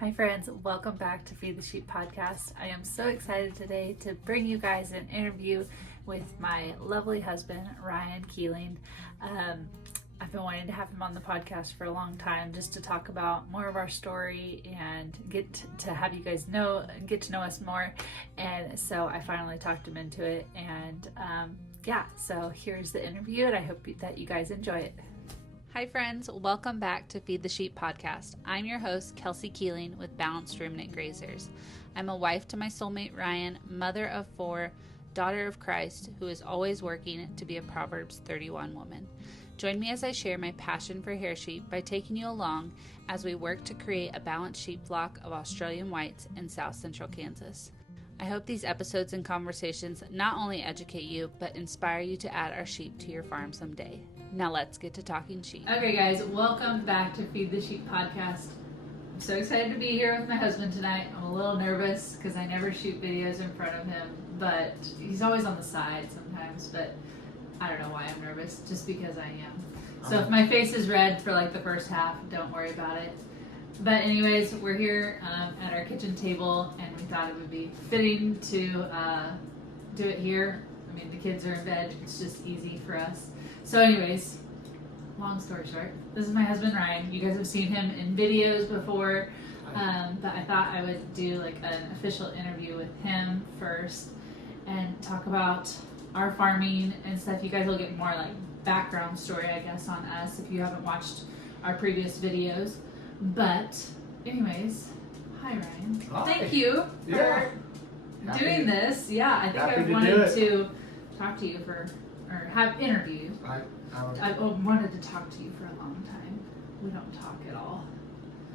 Hi friends, welcome back to Feed the Sheep podcast. I am so excited today to bring you guys an interview with my lovely husband, Ryan Keeling. I've been wanting to have him on the podcast for a long time just to talk about more of our story and get to have you guys get to know us more. And so I finally talked him into it. And so here's the interview and I hope that you guys enjoy it. Hi friends, welcome back to Feed the Sheep podcast. I'm your host, Kelsey Keeling with Balanced Ruminant Grazers. I'm a wife to my soulmate Ryan, mother of 4, daughter of Christ, who is always working to be a Proverbs 31 woman. Join me as I share my passion for hair sheep by taking you along as we work to create a balanced sheep flock of Australian whites in South Central Kansas. I hope these episodes and conversations not only educate you, but inspire you to add our sheep to your farm someday. Now let's get to talking sheep. Okay guys, welcome back to Feed the Sheep podcast. I'm so excited to be here with my husband tonight. I'm a little nervous because I never shoot videos in front of him, but he's always on the side sometimes, but I don't know why I'm nervous, just because I am. So if my face is red for like the first half, don't worry about it. But anyways, we're here at our kitchen table and we thought it would be fitting to do it here. I mean, the kids are in bed, it's just easy for us. So anyways, long story short, this is my husband Ryan. You guys have seen him in videos before, but I thought I would do like an official interview with him first and talk about our farming and stuff. You guys will get more like background story, I guess, on us if you haven't watched our previous videos. But anyways, hi Ryan. Hi. Thank you for doing this. Yeah, I think I've wanted to talk to you or have interview you. I wanted to talk to you for a long time. We don't talk at all.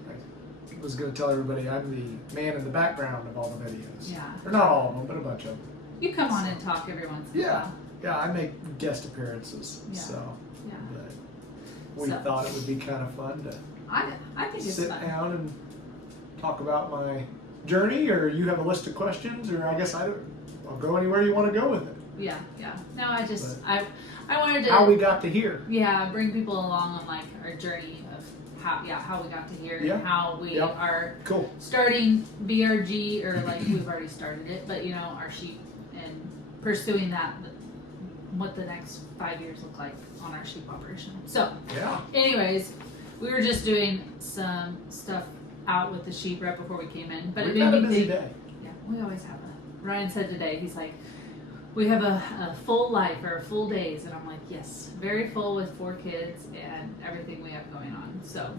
I was going to tell everybody I'm the man in the background of all the videos. Yeah. Or not all of them, but a bunch of them. You come on and talk every once in a while. Yeah, I make guest appearances. Yeah. So Yeah. but we thought it would be kind of fun to I think it's sit fun. down and talk about my journey, or you have a list of questions, or I guess I'll go anywhere you want to go with it. Yeah. No, I wanted to how we got to here. Yeah, bring people along on like our journey of how we got to here and how we are starting BRG, or like we've already started it, but our sheep and pursuing that, what the next 5 years look like on our sheep operation. So anyways, we were just doing some stuff out with the sheep right before we came in, but we've had a busy day. Yeah, we always have Ryan said today, he's like, we have a full life or full days, and I'm like, yes, very full with 4 kids and everything we have going on. So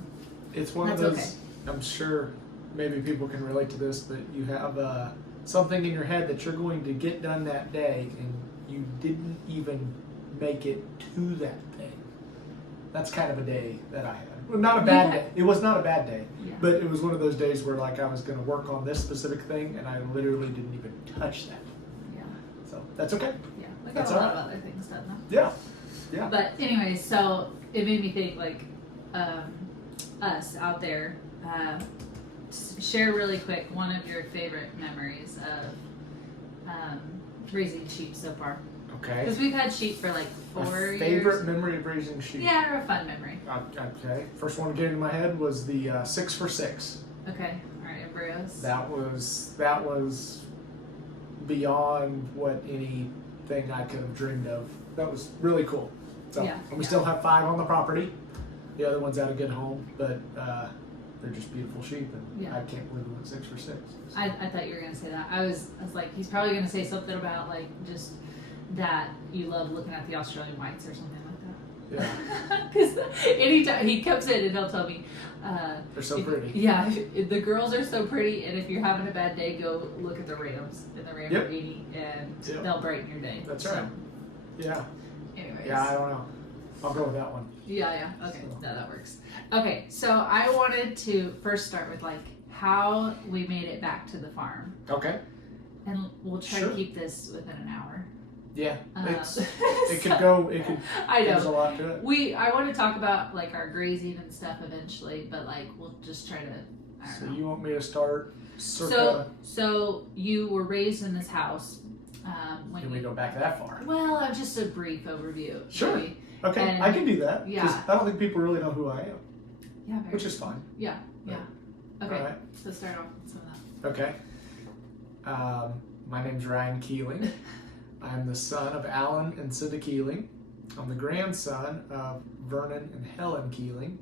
it's one of those. Okay. I'm sure maybe people can relate to this, but you have something in your head that you're going to get done that day, and you didn't even make it to that thing. That's kind of a day that I had. Well, not a bad day. It was not a bad day, but it was one of those days where like I was going to work on this specific thing, and I literally didn't even touch that. So that's okay. Yeah, we got a lot of other things done though. Yeah. But anyways, so it made me think like us out there. Share really quick one of your favorite memories of raising sheep so far. Okay. Because we've had sheep for like 4 years. Favorite memory of raising sheep. Yeah, or a fun memory. Okay. First one to get into my head was the 6 for 6. Okay. All right, embryos. That was beyond what anything I could have dreamed of. That was really cool. So, and we still have 5 on the property. The other one's at a good home, but they're just beautiful sheep, and I can't believe we went 6 for 6. I thought you were gonna say that. I was like, he's probably gonna say something about like just that you love looking at the Australian whites or something like that. Yeah. Because anytime he comes in and he'll tell me, they're so pretty. Yeah, the girls are so pretty, and if you're having a bad day, go look at the rams in the ram bikini, and they'll brighten your day. That's right. Yeah. Anyways. Yeah, I don't know. I'll go with that one. Yeah. Okay, no, that works. Okay, so I wanted to first start with like how we made it back to the farm. Okay. And we'll try to keep this within an hour. Yeah, it could go. It could. I know. There's a lot to it. I want to talk about like our grazing and stuff eventually, but like we'll just try to. I don't know. You want me to start? Circa... So you were raised in this house. Can we go back that far? Well, just a brief overview. Sure. Maybe. Okay, I can do that. Yeah. I don't think people really know who I am. Yeah. Which is fine. Yeah. Okay. All right. So start off with some of that. Okay. My name's Ryan Keeling. I'm the son of Alan and Cinda Keeling. I'm the grandson of Vernon and Helen Keeling.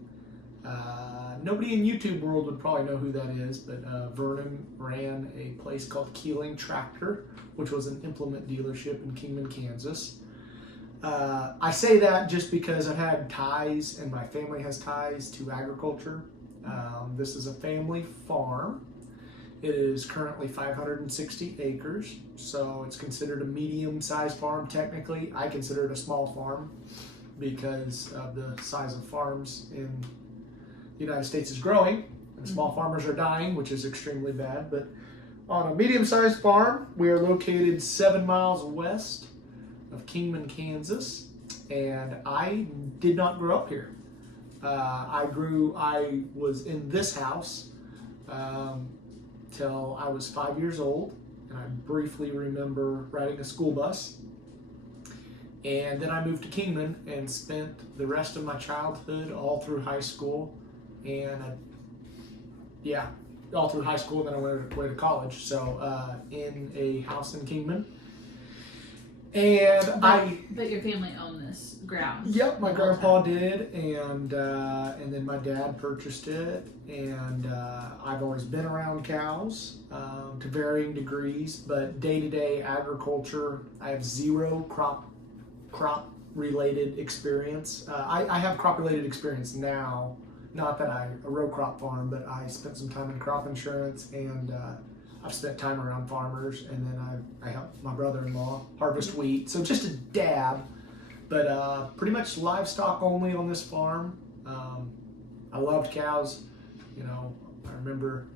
Nobody in YouTube world would probably know who that is, but Vernon ran a place called Keeling Tractor, which was an implement dealership in Kingman, Kansas. I say that just because I've had ties, and my family has ties to agriculture. This is a family farm. It is currently 560 acres, so it's considered a medium-sized farm technically. I consider it a small farm because of the size of farms in the United States is growing, and small farmers are dying, which is extremely bad. But on a medium-sized farm, we are located 7 miles west of Kingman, Kansas, and I did not grow up here. I was in this house till I was 5 years old, and I briefly remember riding a school bus. And then I moved to Kingman and spent the rest of my childhood all through high school, and all through high school. Then I went away to college. So in a house in Kingman. And But your family owned this ground. Yep, my grandpa did, and then my dad purchased it, and I've always been around cows to varying degrees, but day-to-day agriculture, I have zero crop-related experience. I have crop-related experience now, not that a row crop farm, but I spent some time in crop insurance, and I've spent time around farmers, and then I helped my brother-in-law harvest wheat. So just a dab, but pretty much livestock only on this farm. I loved cows. You know, I remember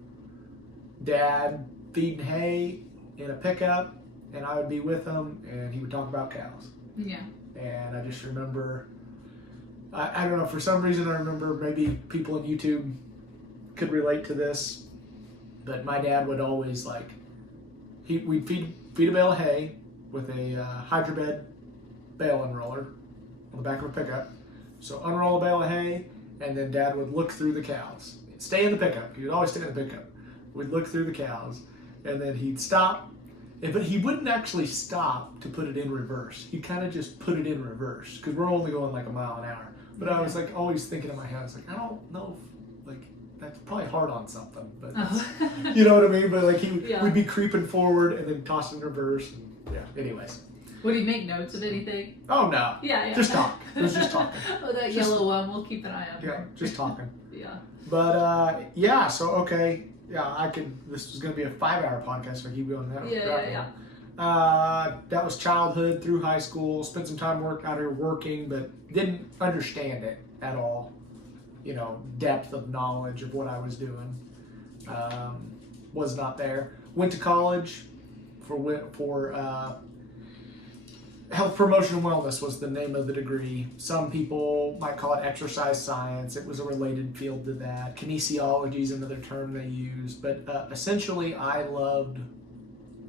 Dad feeding hay in a pickup, and I would be with him, and he would talk about cows. Yeah. And I just remember, I don't know, for some reason I remember, maybe people on YouTube could relate to this, but my dad would always we'd feed a bale of hay with a hydrobed bale unroller on the back of a pickup. So unroll a bale of hay, and then Dad would look through the cows. Stay in the pickup. He would always stay in the pickup. We'd look through the cows, and then he'd stop. But he wouldn't actually stop to put it in reverse. He'd kind of just put it in reverse because we're only going like a mile an hour. But I was always thinking in my head, I was like, I don't know if, that's probably hard on something, but you know what I mean? But we'd be creeping forward and then tossing reverse. And, anyways. Would he make notes of anything? Oh no. Yeah. Just talk. It was just talking. That yellow one, we'll keep an eye on. Yeah, just talking. Yeah. But so okay. Yeah, this was going to be a 5-hour podcast, so I keep going that. Yeah. That was childhood through high school. Spent some time out here working, but didn't understand it at all. You know, depth of knowledge of what I was doing was not there. Went to college for health promotion and wellness was the name of the degree. Some people might call it exercise science. It was a related field to that. Kinesiology is another term they use. But essentially, I loved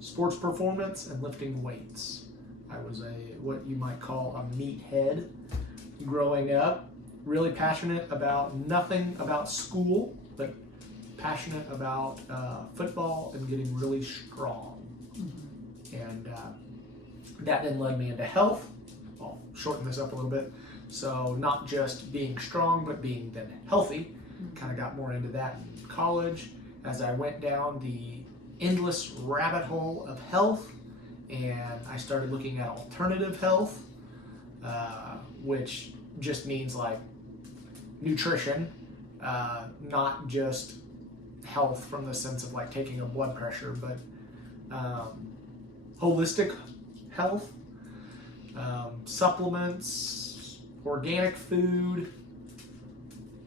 sports performance and lifting weights. I was what you might call a meathead growing up. Really passionate about nothing about school, but passionate about football and getting really strong. Mm-hmm. And that then led me into health. I'll shorten this up a little bit. So not just being strong, but being then healthy. Kind of got more into that in college as I went down the endless rabbit hole of health, and I started looking at alternative health, which just means nutrition, not just health from the sense of taking a blood pressure, but holistic health, supplements, organic food.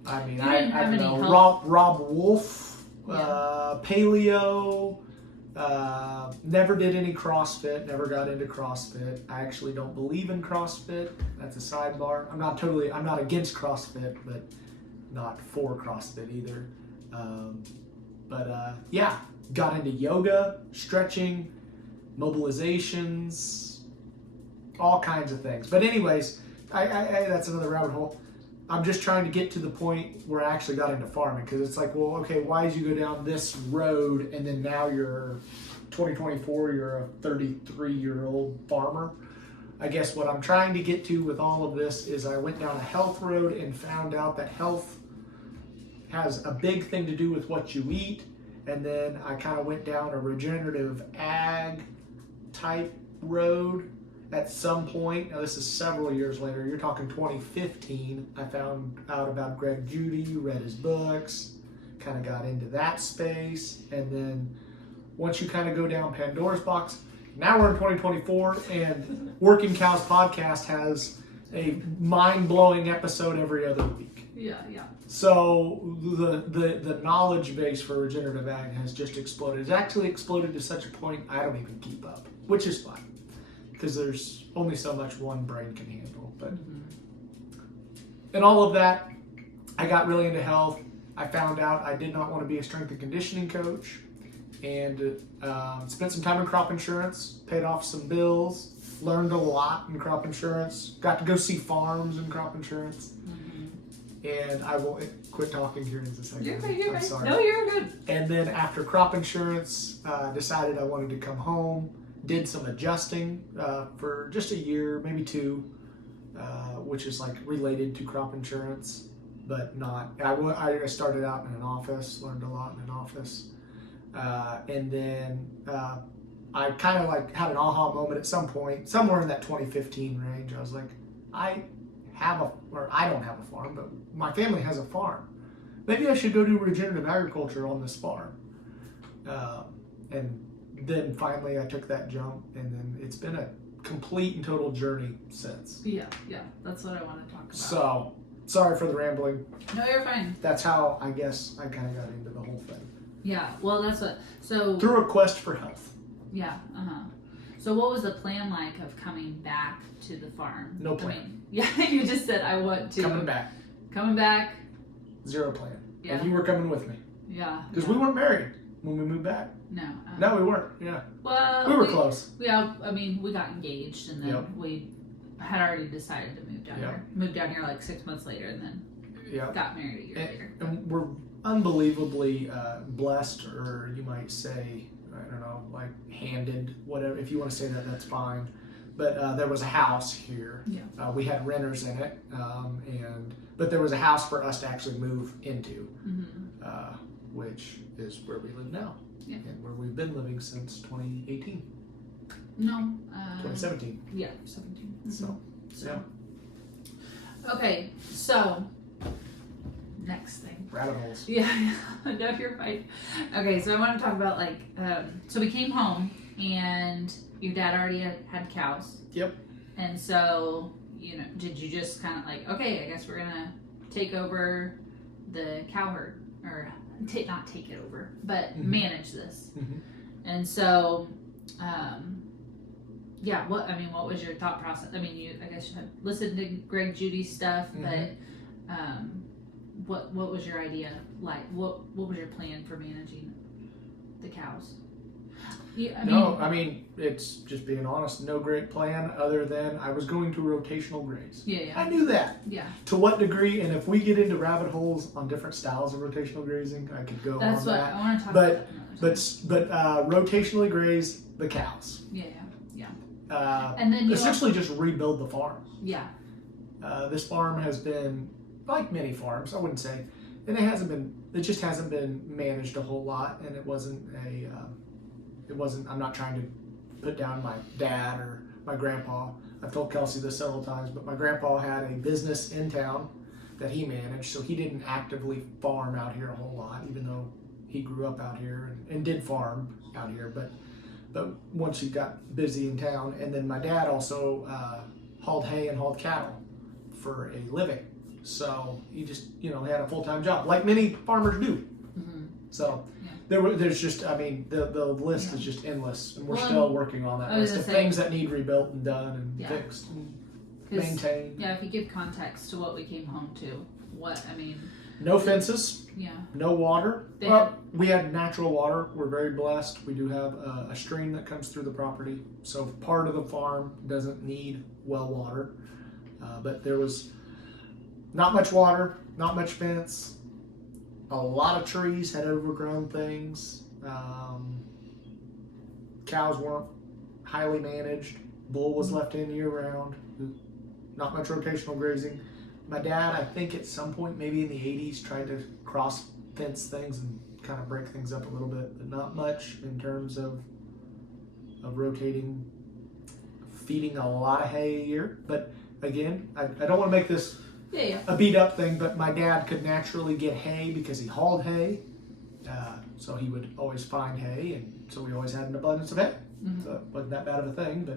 I mean, I don't know, Rob Wolf, paleo, never did any CrossFit, never got into CrossFit. I actually don't believe in CrossFit. That's a sidebar. I'm not against CrossFit, but not for CrossFit either. Got into yoga, stretching, mobilizations, all kinds of things. But anyways, I that's another rabbit hole. I'm just trying to get to the point where I actually got into farming, because it's like, well, okay, why did you go down this road and then now you're 2024, you're a 33-year-old farmer? I guess what I'm trying to get to with all of this is I went down a health road and found out that health has a big thing to do with what you eat. And then I kind of went down a regenerative ag type road at some point. Now this is several years later, you're talking 2015. I found out about Greg Judy, read his books, kind of got into that space. And then once you kind of go down Pandora's box, now we're in 2024, and Working Cows podcast has a mind-blowing episode every other week. Yeah. So the knowledge base for regenerative ag has just exploded. It's actually exploded to such a point I don't even keep up, which is fine, because there's only so much one brain can handle. But and all of that, I got really into health. I found out I did not want to be a strength and conditioning coach, and spent some time in crop insurance, paid off some bills, learned a lot in crop insurance, got to go see farms in crop insurance. And I will quit talking here in a second. You're good. I'm sorry. No, you're good. And then after crop insurance, decided I wanted to come home, did some adjusting for just a year, maybe two, which is like related to crop insurance, but not. I started out in an office, learned a lot in an office. And then I kind of like had an aha moment at some point, somewhere in that 2015 range. I was like, I don't have a farm, but my family has a farm. Maybe I should go do regenerative agriculture on this farm. And then finally I took that jump, and then it's been a complete and total journey since. Yeah, that's what I want to talk about. So, sorry for the rambling. No, you're fine. That's how I guess I kind of got into the whole thing. Yeah, well, that's what, so... Through a quest for health. Yeah, So what was the plan like of coming back to the farm? No plan. Yeah, you just said I want to... Coming back. Zero plan. Yeah. And you were coming with me. Yeah. Because we weren't married when we moved back. No. No, we weren't. Yeah. Well... We were close. Yeah, I mean, we got engaged, and then we had already decided to move down here. Moved down here like 6 months later, and then got married a year later. And we're unbelievably blessed, or you might say, I don't know, like handed, whatever. If you want to say that, that's fine. But there was a house here. Yeah. We had renters in it, but there was a house for us to actually move into, which is where we live now, and where we've been living since 2018. No. 2017. Yeah, 17. So, yeah. Okay, so next thing. Rabbit holes. Yeah, no, you're fine. Okay, so I want to talk about like, so we came home and your dad already had cows. Yep. And so, did you just kind of like, okay, I guess we're gonna take over the cow herd, or not take it over, but manage this. And so, what was your thought process? I mean, I guess you had listened to Greg Judy's stuff, but what was your idea like? What was your plan for managing the cows? I mean, it's just being honest. No great plan other than I was going to rotational graze. Yeah. I knew that. Yeah. To what degree? And if we get into rabbit holes on different styles of rotational grazing, I could go That's on what that. I want to talk about. But rotationally graze the cows. Yeah. And then essentially just rebuild the farm. Yeah. This farm has been like many farms, I wouldn't say, and it just hasn't been managed a whole lot, and it wasn't I'm not trying to put down my dad or my grandpa. I've told Kelsey this several times, but my grandpa had a business in town that he managed, so he didn't actively farm out here a whole lot, even though he grew up out here and did farm out here, but once he got busy in town. And then my dad also hauled hay and hauled cattle for a living. So he just, had a full-time job, like many farmers do. So there's just, I mean, the list is just endless, and we're still working on that list of things that need rebuilt and done and fixed and maintained. Yeah, if you give context to what we came home to, no fences. Yeah. No water. We had natural water. We're very blessed. We do have a stream that comes through the property, so part of the farm doesn't need well water. But there was not much water, not much fence. A lot of trees had overgrown things. Cows weren't highly managed. Bull was left in year round. Not much rotational grazing. My dad, I think at some point, maybe in the 80s, tried to cross fence things and kind of break things up a little bit, but not much in terms of rotating, feeding a lot of hay a year. But again, I don't want to make this a beat up thing, but my dad could naturally get hay because he hauled hay. So he would always find hay, and so we always had an abundance of hay. Mm-hmm. So it wasn't that bad of a thing,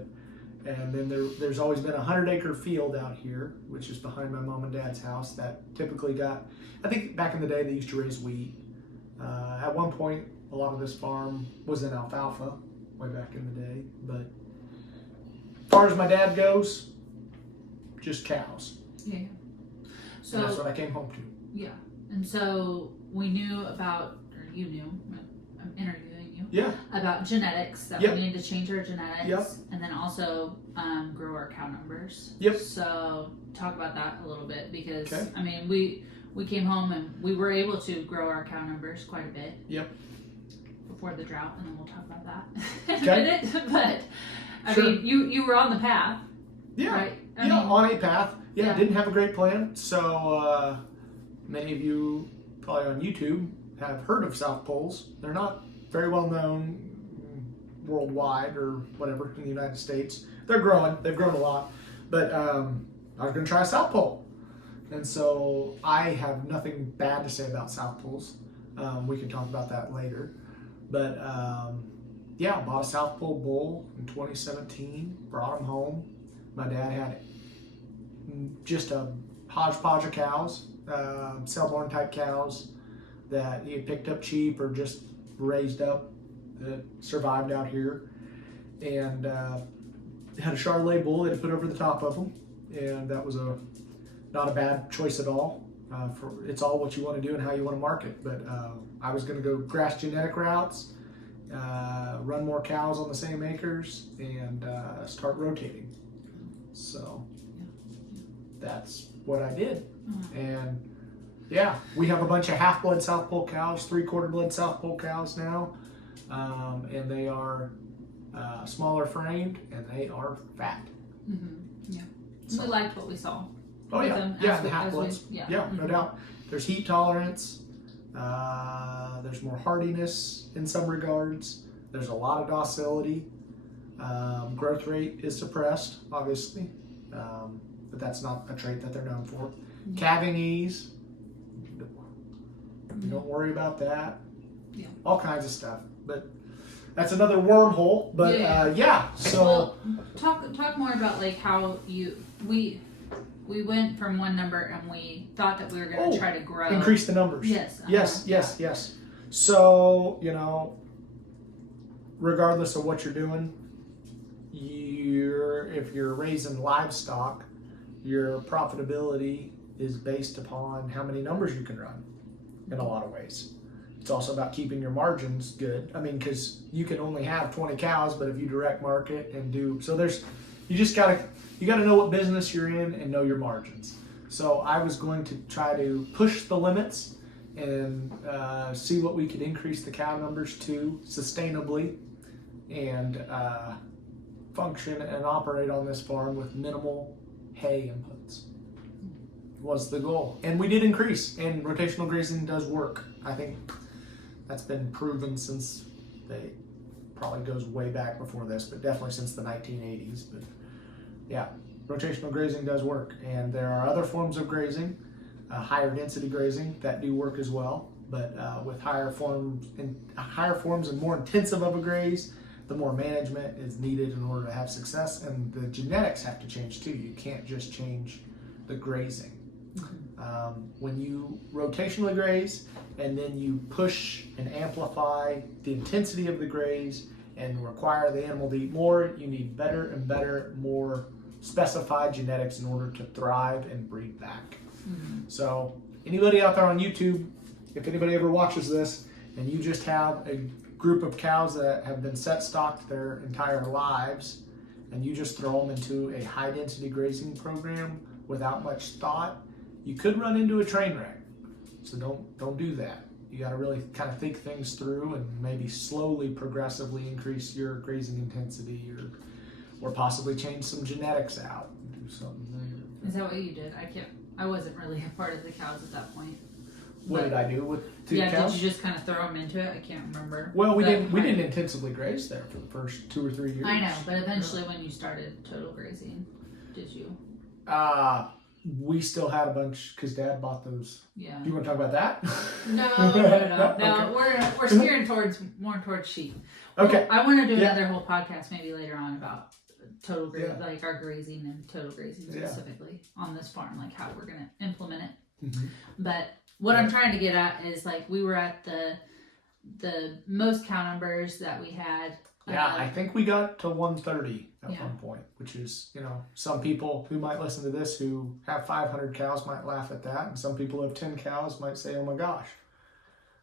and then there's always been a 100-acre field out here, which is behind my mom and dad's house, that typically got, I think back in the day they used to raise wheat. At one point, a lot of this farm was in alfalfa, way back in the day. But as far as my dad goes, just cows. Yeah. So and that's what I came home to. Yeah. And so we knew about, or you knew, I'm interviewing you. Yeah. About genetics, that we needed to change our genetics. Yep. And then also grow our cow numbers. Yep. So talk about that a little bit, because okay. I mean we came home and we were able to grow our cow numbers quite a bit. Yep. Before the drought, and then we'll talk about that in a minute. But I mean, you were on the path. Yeah. Right? I mean, on a path. Yeah, yeah. Didn't have a great plan. So many of you probably on YouTube have heard of South Poles. They're not very well known worldwide or whatever in the United States. They're growing. They've grown a lot. But I was going to try a South Pole. And so I have nothing bad to say about South Poles. We can talk about that later. But yeah, bought a South Pole bull in 2017, brought him home. My dad had just a hodgepodge of cows, Selborne type cows that he had picked up cheap or just raised up that survived out here. And had a Charolais bull that he put over the top of them. And that was not a bad choice at all. It's all what you want to do and how you want to market. But I was going to go grass genetic routes, run more cows on the same acres, and start rotating. So that's what I did. And yeah, we have a bunch of half-blood South Pole cows, 3/4 blood South Pole cows now, and they are smaller framed and they are fat. Mm-hmm. Yeah, so, we liked what we saw. Oh yeah, the half-bloods. Yeah, no doubt. There's heat tolerance. There's more hardiness in some regards. There's a lot of docility. Growth rate is suppressed, obviously, but that's not a trait that they're known for. Mm-hmm. Calving ease. Don't worry about that. Yeah. All kinds of stuff, but that's another wormhole. But so talk more about like how we went from one number and we thought that we were going to try to grow, increase the numbers. Yes. Yes. So regardless of what you're doing, if you're raising livestock, your profitability is based upon how many numbers you can run. In a lot of ways, it's also about keeping your margins good. I mean, because you can only have 20 cows, but if you direct market and you got to know what business you're in and know your margins. So I was going to try to push the limits and see what we could increase the cow numbers to sustainably, and function and operate on this farm with minimal hay inputs. Was the goal, and we did increase, and rotational grazing does work. I think that's been proven since probably goes way back before this, but definitely since the 1980s. But yeah, rotational grazing does work, and there are other forms of grazing, higher density grazing, that do work as well. But with higher forms and more intensive of a graze, the more management is needed in order to have success, and the genetics have to change too. You can't just change the grazing. When you rotationally graze and then you push and amplify the intensity of the graze and require the animal to eat more, you need better and better, more specified genetics in order to thrive and breed back. Mm-hmm. So anybody out there on YouTube, if anybody ever watches this and you just have a group of cows that have been set stocked their entire lives and you just throw them into a high density grazing program without much thought, you could run into a train wreck. So don't do that. You got to really kind of think things through and maybe slowly, progressively increase your grazing intensity, or possibly change some genetics out and do something there. Is that what you did? I wasn't really a part of the cows at that point. What did I do with two cows? Yeah, did you just kind of throw them into it? I can't remember. Well, we didn't intensively graze there for the first 2 or 3 years. I know, but eventually when you started total grazing, did you? We still had a bunch because Dad bought those. Yeah. Do you want to talk about that? No. Okay. We're steering more towards sheep. Okay. I want to do another whole podcast maybe later on about total grazing, Yeah. like our grazing and total grazing specifically on this farm, like how we're gonna implement it. Mm-hmm. But what I'm trying to get at is like we were at the most cow numbers that we had. Yeah, I think we got to 130 at Yeah. one point, which is, some people who might listen to this who have 500 cows might laugh at that, and some people who have 10 cows might say, oh my gosh.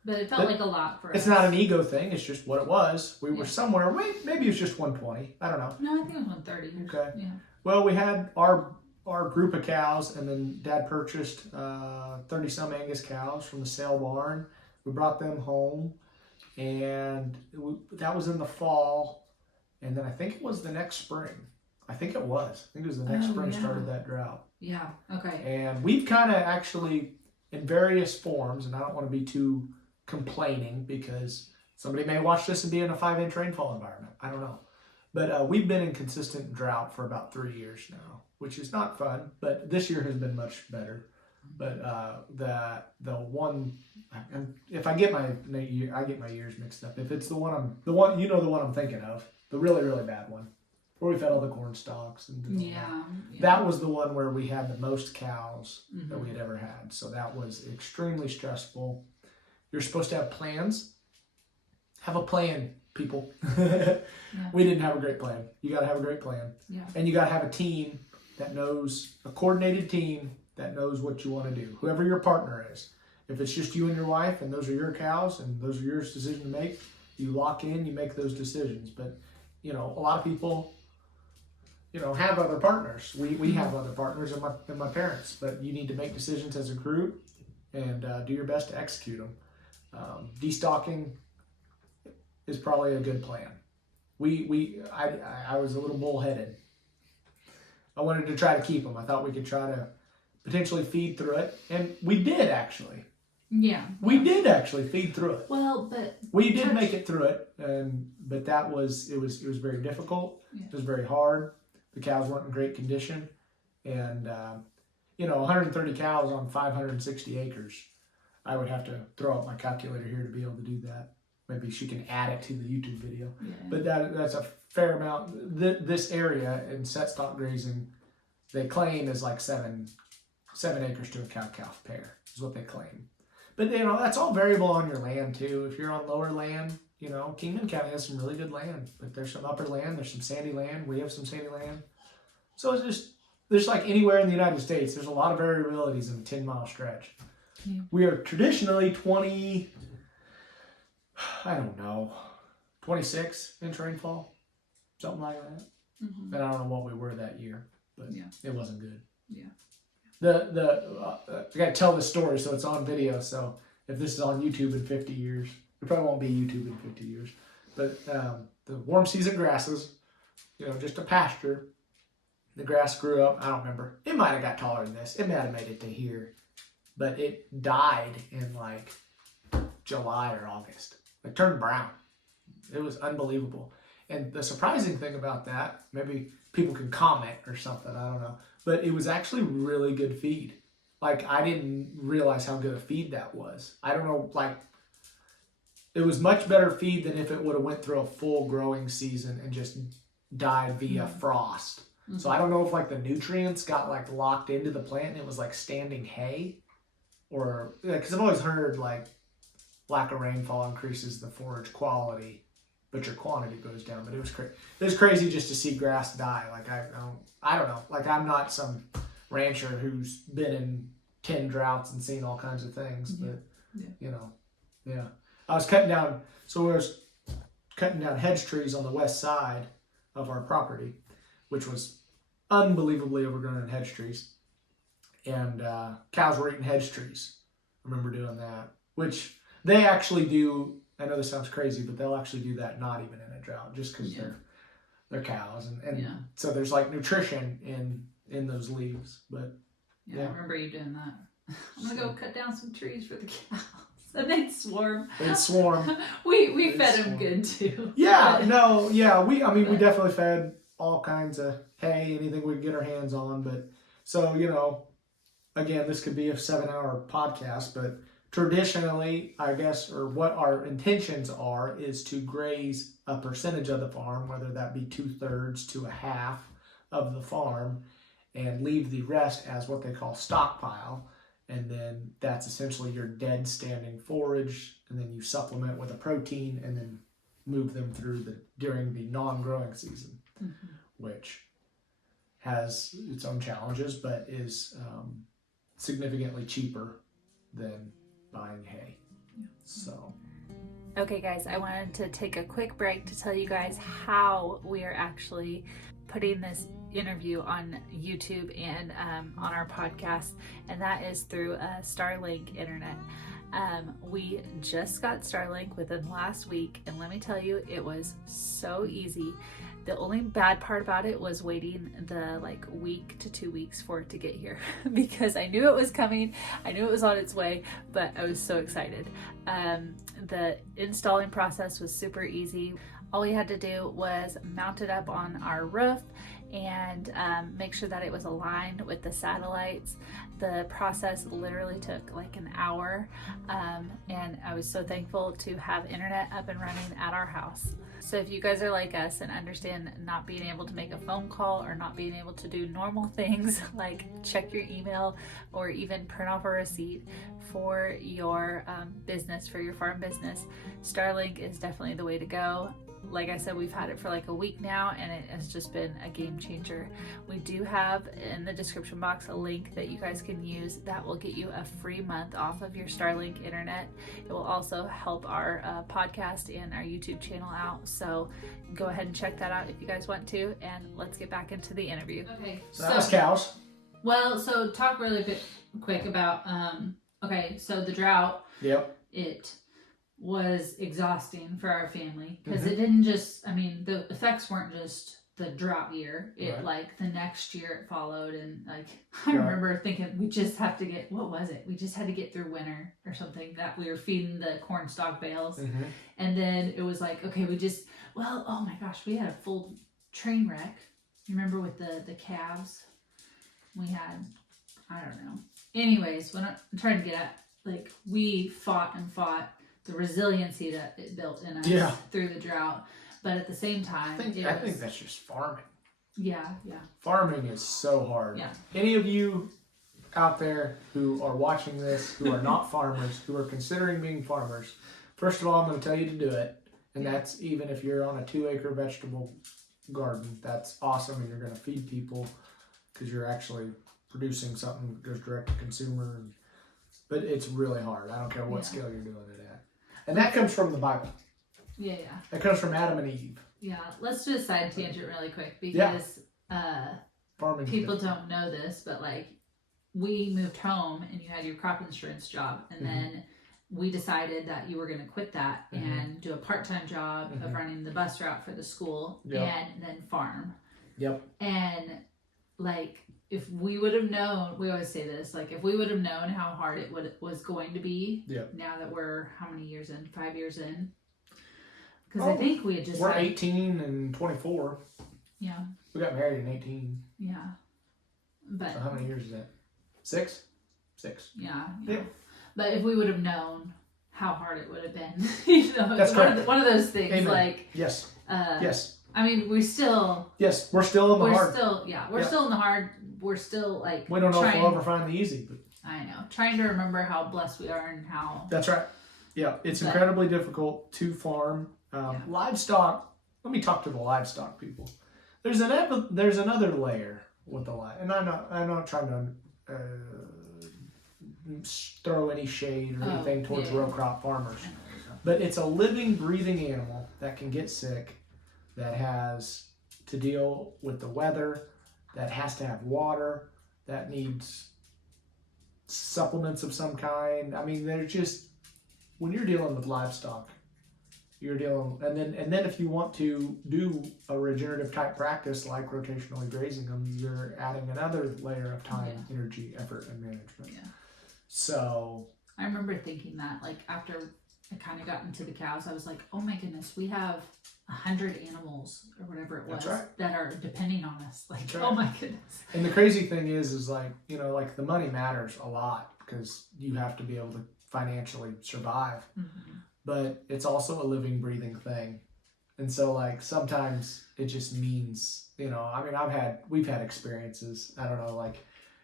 But it felt like a lot for us. It's not an ego thing, it's just what it was. We were somewhere, maybe it was just 120, I don't know. No, I think it was 130. Okay. Yeah. Well, we had our group of cows, and then Dad purchased 30-some Angus cows from the sale barn. We brought them home, and that was in the fall, and then I think it was the next spring. I think it was the next spring started that drought. Yeah, okay. And we've kind of actually, in various forms, and I don't want to be too complaining because somebody may watch this and be in a 5-inch rainfall environment. I don't know. But we've been in consistent drought for about 3 years now, which is not fun, but this year has been much better. But the one, if I get my years mixed up. If it's the one I'm thinking of, the really, really bad one, where we've had all the corn stalks and that was the one where we had the most cows that we had ever had. So that was extremely stressful. You're supposed to have plans. Have a plan, people. We didn't have a great plan. You got to have a great plan. Yeah. And you got to have a team that knows, a coordinated team that knows what you want to do. Whoever your partner is. If it's just you and your wife and those are your cows and those are your decisions to make, you lock in, you make those decisions. But, a lot of people, have other partners. We have other partners and my parents, but you need to make decisions as a group and do your best to execute them. Destocking is probably a good plan. I was a little bullheaded. I wanted to try to keep them. I thought we could try to potentially feed through it, and we did actually. Yeah. We did actually feed through it. Well, but we did make it through it, but it was very difficult. Yeah. It was very hard. The cows weren't in great condition, and 130 cows on 560 acres. I would have to throw up my calculator here to be able to do that. Maybe she can add it to the YouTube video. Yeah. But that's a fair amount. This area in set stock grazing, they claim is like 7 acres to a cow-calf pair is what they claim. But that's all variable on your land too. If you're on lower land, Kingman County has some really good land, but there's some upper land, there's some sandy land. We have some sandy land. So it's just like anywhere in the United States, there's a lot of variabilities in a 10-mile stretch. Yeah. We are traditionally 26-inch rainfall, something like that. Mm-hmm. And I don't know what we were that year, but it wasn't good. Yeah. I got to tell this story, so it's on video. So if this is on YouTube in 50 years, it probably won't be YouTube in 50 years. But the warm season grasses, just a pasture. The grass grew up. I don't remember. It might have got taller than this. It might have made it to here, but it died in like July or August. It turned brown. It was unbelievable. And the surprising thing about that, maybe people can comment or something, I don't know, but it was actually really good feed. Like, I didn't realize how good a feed that was. I don't know, it was much better feed than if it would have went through a full growing season and just died via frost. Mm-hmm. So I don't know if the nutrients got locked into the plant and it was standing hay, or because I've always heard lack of rainfall increases the forage quality, but your quantity goes down. But it was crazy just to see grass die. I don't know. I'm not some rancher who's been in 10 droughts and seen all kinds of things, but I was cutting down. So we was cutting down hedge trees on the west side of our property, which was unbelievably overgrown in hedge trees. and cows were eating hedge trees. I remember doing that, which they actually do. I know this sounds crazy, but they'll actually do that not even in a drought, just because they're cows, and so there's like nutrition in those leaves. But I remember you doing that. I'm gonna go cut down some trees for the cows. And they'd swarm. They'd swarm. we fed them good too. Yeah, we definitely fed all kinds of hay, anything we could get our hands on. But so, again, this could be a 7-hour podcast, but traditionally, I guess, or what our intentions are, is to graze a percentage of the farm, whether that be 2/3 to a half of the farm, and leave the rest as what they call stockpile. And then that's essentially your dead standing forage, and then you supplement with a protein, and then move them through during the non-growing season, which has its own challenges, but is significantly cheaper than buying hay. So. Okay guys, I wanted to take a quick break to tell you guys how we are actually putting this interview on YouTube and on our podcast, and that is through Starlink internet. We just got Starlink within the last week, and let me tell you, it was so easy. The only bad part about it was waiting the week to 2 weeks for it to get here because I knew it was coming. I knew it was on its way, but I was so excited. The installing process was super easy. All we had to do was mount it up on our roof and make sure that it was aligned with the satellites. The process literally took like an hour, and I was so thankful to have internet up and running at our house. So if you guys are like us and understand not being able to make a phone call or not being able to do normal things like check your email or even print off a receipt for your business, for your farm business, Starlink is definitely the way to go. Like I said, we've had it for like a week now, and it has just been a game changer. We do have in the description box a link that you guys can use that will get you a free month off of your Starlink internet. It will also help our podcast and our YouTube channel out. So go ahead and check that out if you guys want to, and let's get back into the interview. Okay, so that was cows. Well, so talk really quick about, so the drought. Yep. It was exhausting for our family because it didn't just, the effects weren't just the drought year. It the next year it followed, and I remember thinking we just have to get, what was it? We just had to get through winter or something, that we were feeding the corn stalk bales. And then it was like, okay, oh my gosh, we had a full train wreck. You remember with the calves? We had, I don't know. Anyways, what I'm trying to get at, we fought the resiliency that it built in us through the drought. But at the same time, I think that's just farming. Yeah. Farming is so hard. Yeah. Any of you out there who are watching this, who are not farmers, who are considering being farmers, first of all, I'm going to tell you to do it. And that's even if you're on a 2-acre vegetable garden. That's awesome, and you're going to feed people because you're actually producing something that goes direct to consumer. But it's really hard. I don't care what scale you're doing it at. And that comes from the Bible. Yeah. That comes from Adam and Eve. Yeah. Let's do a side tangent really quick because farming people don't know this, but we moved home and you had your crop insurance job, and then we decided that you were going to quit that and do a part-time job of running the bus route for the school and then farm. Yep. And if we would have known, we always say this, if we would have known how hard it was going to be, now that we're, how many years in? 5 years in? Because I think we had just... We're 18 and 24. Yeah. We got married in 18. Yeah. But... So how many years is that? 6? 6. Yeah. But if we would have known how hard it would have been, That's correct. One of those things, Amen. Yes. Yes. We still... Yes, we're still in the hard. We're still in the hard. We're still we don't know if we'll ever find the easy. But I know. Trying to remember how blessed we are and how... That's right. Yeah, it's incredibly difficult to farm. Livestock, let me talk to the livestock people. There's another layer with the live, and I'm not trying to throw any shade or anything towards row crop farmers. But it's a living, breathing animal that can get sick, that has to deal with the weather, that has to have water, that needs supplements of some kind. I mean, they're just, when you're dealing with livestock, you're dealing, and then if you want to do a regenerative type practice like rotationally grazing them, you're adding another layer of time, energy, effort, and management. Yeah. So I remember thinking that, like, after I kind of got into the cows, I was like, oh my goodness, we have 100 animals or whatever it was that are depending on us. Like, oh my goodness. And the crazy thing is like, you know, like the money matters a lot because you have to be able to financially survive. Mm-hmm. But it's also a living, breathing thing. And so like sometimes it just means, you know, I mean, we've had experiences. I don't know, like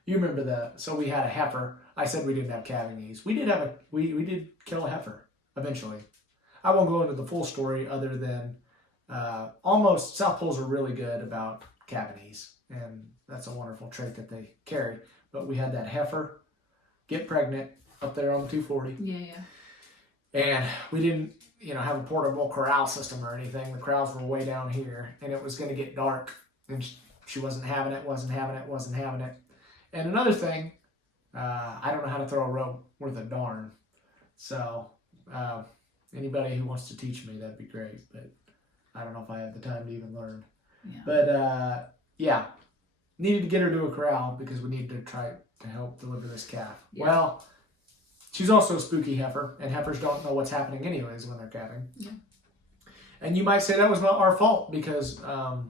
you remember so we had a heifer. I said we didn't have calving knees. We did we did kill a heifer eventually. I won't go into the full story other than almost South Poles are really good about calving knees. And that's a wonderful trait that they carry. But we had that heifer get pregnant up there on the 240. Yeah. And we didn't, you know, have a portable corral system or anything. The corrals were way down here, and it was going to get dark, and she wasn't having it. And another thing, I don't know how to throw a rope worth a darn. So anybody who wants to teach me, that'd be great. But I don't know if I have the time to even learn. Yeah. But needed to get her to a corral because we needed to try to help deliver this calf. Yeah. Well, she's also a spooky heifer, and heifers don't know what's happening anyways when they're calving. Yeah. And you might say that was not our fault because a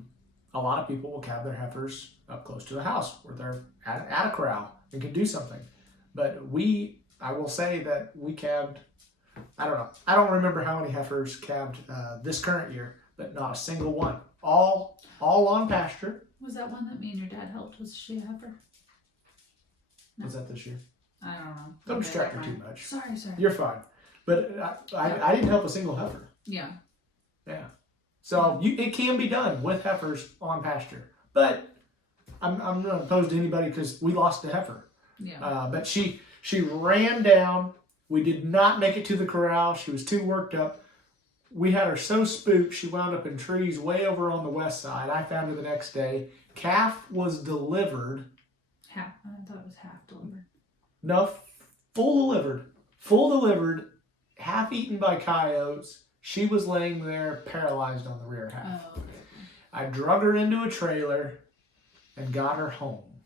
lot of people will calve their heifers up close to the house where they're at a corral and can do something. But I will say that we calved, I don't know. I don't remember how many heifers calved this current year, but not a single one. All on pasture. Was that one that me and your dad helped? Was she a heifer? No. Was that this year? I don't know. Don't distract her too much. Sorry. You're fine. But I didn't help a single heifer. Yeah. Yeah. So it can be done with heifers on pasture. But I'm not opposed to anybody because we lost a heifer. Yeah. But she ran down. We did not make it to the corral. She was too worked up. We had her so spooked, she wound up in trees way over on the west side. I found her the next day. Calf was delivered. Half. I thought it was half delivered. No, full delivered, half eaten by coyotes. She was laying there paralyzed on the rear half. Oh, okay. I drug her into a trailer and got her home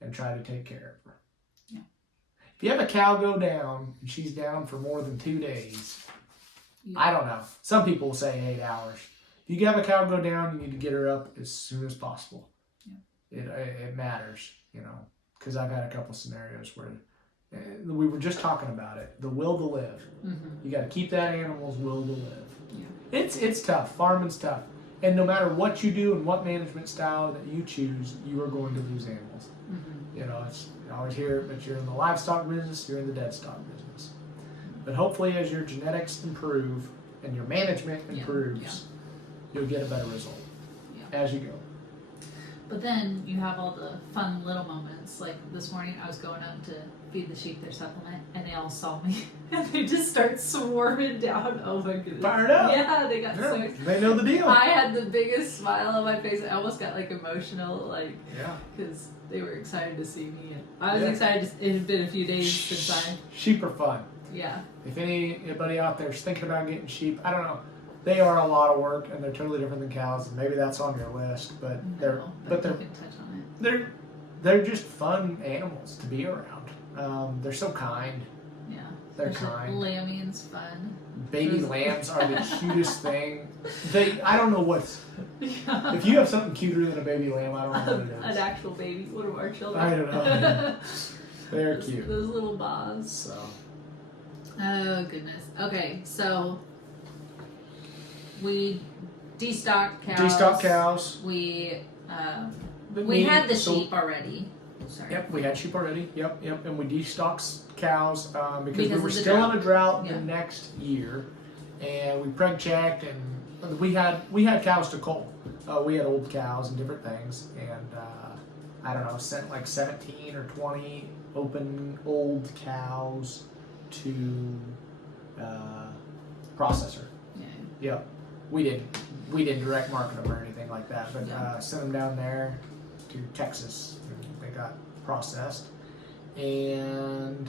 and tried to take care of her. Yeah. If you have a cow go down and she's down for more than 2 days, I don't know. Some people will say 8 hours. If you have a cow go down, you need to get her up as soon as possible. Yeah. It matters, you know. Because I've had a couple scenarios where we were just talking about it. The will to live. Mm-hmm. You got to keep that animal's will to live. Yeah. It's tough. Farming's tough. And no matter what you do and what management style that you choose, you are going to lose animals. Mm-hmm. You know, you always hear it, but you're in the livestock business, you're in the dead stock business. But hopefully as your genetics improve and your management improves, you'll get a better result as you go. But then you have all the fun little moments. Like this morning, I was going up to feed the sheep their supplement, and they all saw me, and they just start swarming down. Oh my goodness! Fired up. Yeah, they got so excited. They know the deal. I had the biggest smile on my face. I almost got like emotional, because they were excited to see me, and I was excited. It had been a few days since Sheep are fun. Yeah. If anybody out there is thinking about getting sheep, I don't know. They are a lot of work, and they're totally different than cows. And maybe that's on your list, but they're just fun animals to be around. They're so kind. Yeah, they're kind. Lambing's fun. Baby lambs are the cutest thing. I don't know what's. Yeah. If you have something cuter than a baby lamb, I don't know what it is. An actual baby, one of our children. I don't know. They're cute. Those little boss. So. Oh goodness. Okay, so. We destocked cows. We had the sheep already. Sorry. Yep, we had sheep already. Yep. And we destocked cows because we were still in a drought the next year, and we preg checked, and we had cows to cull. We had old cows and different things, and I don't know, sent like 17 or 20 open old cows to processor. Yeah. Yep. We didn't direct market them or anything like that, but sent them down there to Texas, and they got processed. And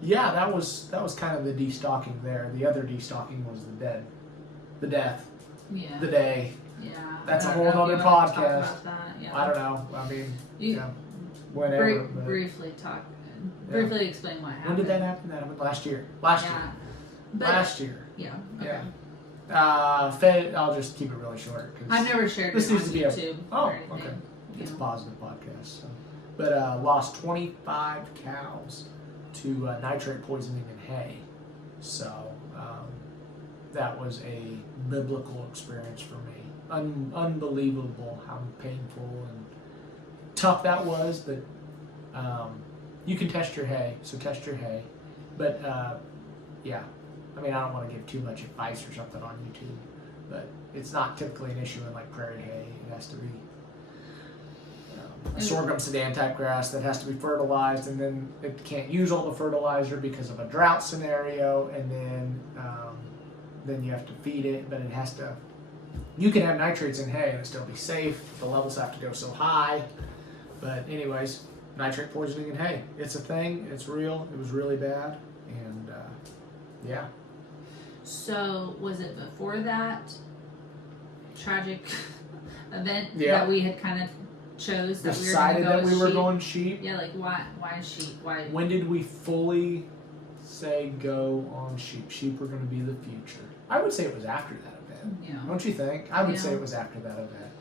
yeah, that was kind of the destocking there. The other destocking was the death, the day. Yeah. That's a I whole don't know if other you wanna talk podcast. about that. Yeah. I don't know. I mean, You- whenever. but briefly explain what happened. when did that happen? That happened last year. Last year. But, Last year. Yeah. Okay. Yeah. I'll just keep it really short. Cause I've never shared this it on needs to be a- YouTube. Oh, or anything, okay. you It's a know. positive podcast. So. But lost 25 cows to nitrate poisoning in hay. So that was a biblical experience for me. Unbelievable how painful and tough that was. But you can test your hay, so test your hay. But yeah, I mean, I don't want to give too much advice or something on YouTube, but it's not typically an issue in like prairie hay. It has to be a sorghum sedan type grass that has to be fertilized, and then it can't use all the fertilizer because of a drought scenario, and then you have to feed it, but it has to. You can have nitrates in hay and it still be safe. The levels have to go so high. But anyways, nitrate poisoning in hay. It's a thing. It's real. It was really bad. And yeah. So was it before that tragic event Yeah. that we had kind of chose that Decided we were that going to we go were with sheep? going sheep. Yeah, like why sheep? Why? When did we fully say go on sheep? Sheep were going to be the future. I would say it was after that event. Yeah. Don't you think? I would Yeah. say it was after that event.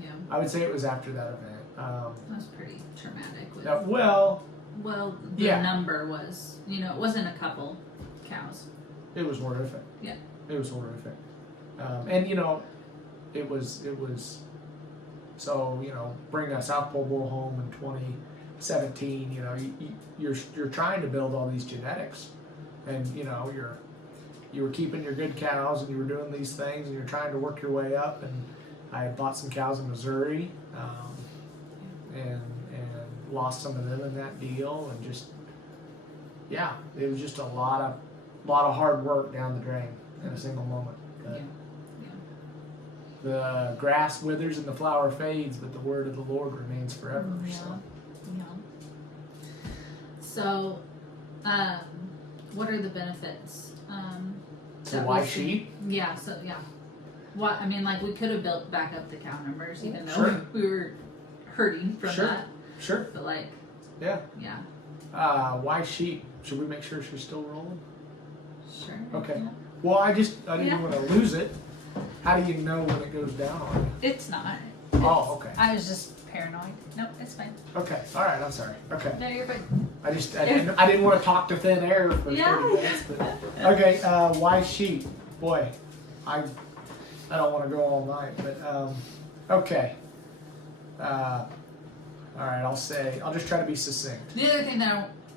Yeah. I would say it was after that event. That was pretty traumatic. With, Well, the yeah. number was, it wasn't a couple cows. it was horrific. Yeah. It was horrific. And it was so bring a South Pole bull home in 2017. You're trying to build all these genetics, and you were keeping your good cows, and you were doing these things, and you're trying to work your way up. And I had bought some cows in Missouri, and lost some of them in that deal, and just it was just a lot of hard work down the drain in a single moment. But the grass withers and the flower fades, but the word of the Lord remains forever. So, what are the benefits? So that why we see? sheep? Yeah. So what I mean, like we could have built back up the cow numbers, even though Sure. we were hurting from Sure. that. Sure. But like, Yeah. yeah, Why sheep? Should we make sure she's still rolling? sure. Okay. Yeah. Well, I didn't Yeah. want to lose it. How do you know when it goes down on you? It's not. Oh, okay. I was just paranoid. Nope, it's fine. Okay. All right. I'm sorry. Okay. No, you're fine. I didn't want to talk to thin air for 30 Yeah. minutes. But, okay. Why sheep? Boy, I don't want to go all night. But okay. All right. I'll just try to be succinct. The other thing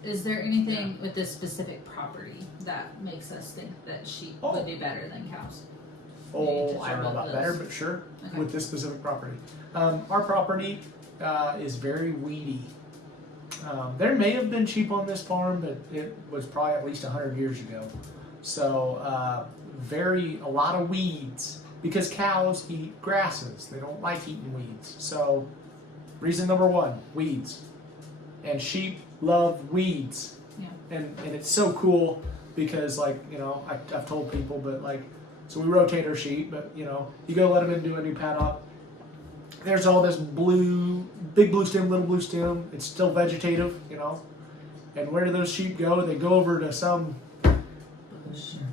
is there anything with this specific property that makes us think that sheep would be better than cows? Oh, I don't know about better, but sure. Okay. With this specific property, our property is very weedy. There may have been sheep on this farm, but it was probably at least 100 years ago. So a lot of weeds, because cows eat grasses. They don't like eating weeds. So reason number one, weeds. And sheep love weeds. Yeah. And it's so cool because I've told people, but so we rotate our sheep, but you go let them in, do a new paddock. There's all this big blue stem, little blue stem. It's still vegetative, And where do those sheep go? They go over to some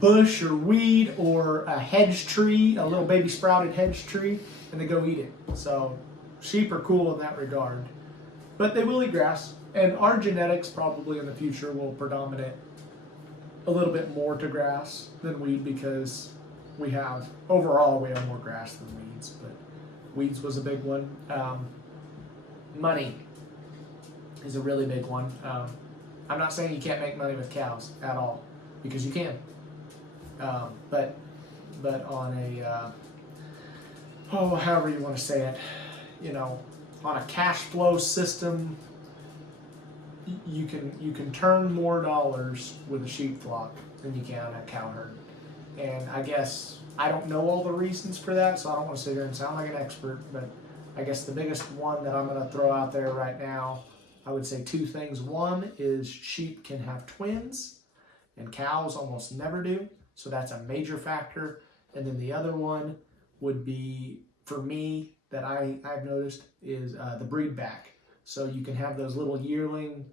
bush or weed or a hedge tree, a little baby sprouted hedge tree, and they go eat it. So sheep are cool in that regard, but they will eat grass. And our genetics probably in the future will predominate a little bit more to grass than weed, because overall we have more grass than weeds, but weeds was a big one. Money is a really big one. I'm not saying you can't make money with cows at all, because you can. But on a, however you want to say it, on a cash flow system, you can turn more dollars with a sheep flock than you can on a cow herd. And I guess I don't know all the reasons for that, so I don't want to sit here and sound like an expert, but I guess the biggest one that I'm going to throw out there right now I would say two things. One is sheep can have twins, and cows almost never do. So that's a major factor. And then the other one would be, for me, that I've noticed is the breed back. So you can have those little yearling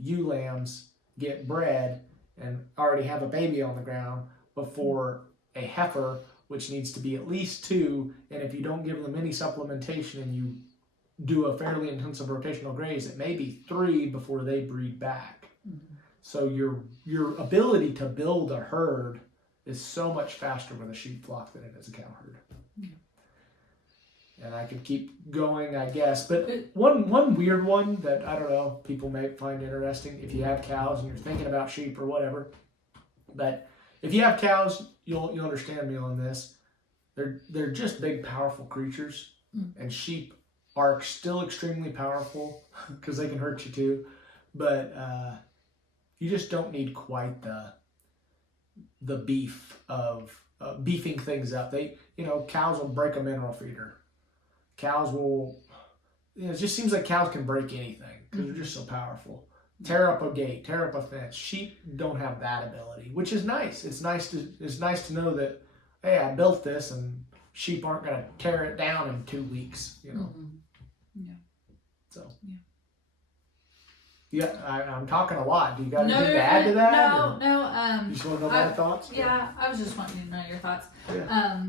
ewe lambs get bred and already have a baby on the ground before a heifer, which needs to be at least 2. And if you don't give them any supplementation and you do a fairly intensive rotational graze, it may be 3 before they breed back. Mm-hmm. So your ability to build a herd is so much faster with a sheep flock than it is a cow herd. Mm-hmm. And I could keep going, I guess. But one weird one that, I don't know, people may find interesting if you have cows and you're thinking about sheep or whatever. But if you have cows, you'll understand me on this. They're just big, powerful creatures. Mm-hmm. And sheep are still extremely powerful because they can hurt you too. But you just don't need quite the beef of beefing things up. Cows will break a mineral feeder. Cows will, it just seems like cows can break anything because they're just so powerful. Tear up a gate, tear up a fence. Sheep don't have that ability, which is nice. It's nice to know that, hey, I built this and sheep aren't going to tear it down in 2 weeks, Mm-hmm. Yeah. So. Yeah. I'm talking a lot. Do you got anything to add to that? No. You just want to know my thoughts? Yeah, I was just wanting to know your thoughts. Yeah.